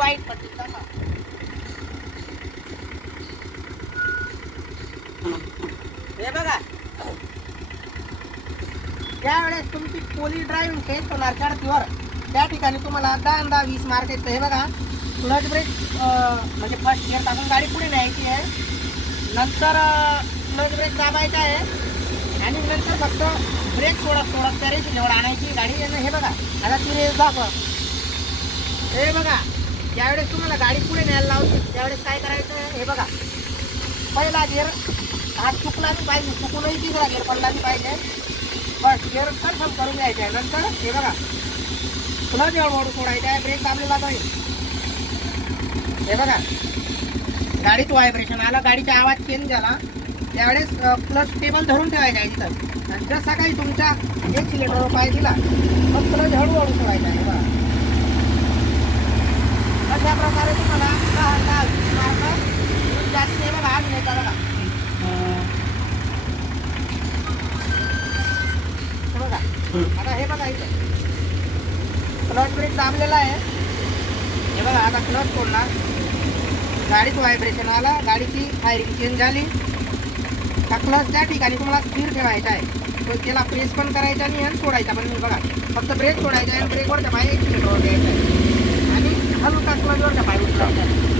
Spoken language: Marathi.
वाईट पट्टी दाखवा. हे बघा, ज्यावेळेस तुमची पोली ड्रायव्हिंग टेस्ट होणार चढतीवर त्या ठिकाणी तुम्हाला 10-20 मार्क येतं. हे बघा, क्लच ब्रेक म्हणजे फर्स्ट गिअर टाकून गाडी पुढे न्यायची आहे. नंतर क्लच ब्रेक दाबायचा आहे आणि नंतर फक्त ब्रेक सोडत त्या रेषे जवळ आणायची गाडी. हे बघा, आता ती रेस दाखवा. हे बघा, ज्यावेळेस तुम्हाला गाडी पुढे न्यायला लावते त्यावेळेस काय करायचं आहे. हे बघा, पहिला गिअर हा चुकला नाही पाहिजे, चुकूनही तिसरा गिअर पडला नाही पाहिजे. बस गिअर कन्फर्म करून घ्यायचं आहे. नंतर हे बघा, क्लच हळूहळू सोडायचा आहे, ब्रेक दाबलेला पाहिजे. हे बघा, गाडीत व्हायब्रेशन आला, गाडीचा आवाज चेंज झाला त्यावेळेस क्लच टेबल धरून ठेवायचा आहे तिथं. आणि जसा काही तुमच्या एक सिलेंडरवर पाय दिला मग क्लच हळूहळू सोडायचा आहे. बघा, अशा प्रकारे तुम्हाला 10-20 मार्क जास्त. हे बघा, आज नाही का बघा, बघा आता हे बघा, इथे क्लच ब्रेक दाबलेला आहे. हे बघा, आता क्लच सोडला, गाडीत व्हायब्रेशन आला, गाडीची फायरिंग चेंज झाली. हा क्लच त्या ठिकाणी तुम्हाला स्थिर ठेवायचा आहे. तो त्याला प्रेस पण करायचा नाही आणि सोडायचा पण नाही. बघा, फक्त ब्रेक सोडायचा आहे आणि ब्रेकवरच्या पाय एक्सिलेटरवर द्यायचा आहे आणि हलका क्लचवरच्या पाय उचलायचा आहे.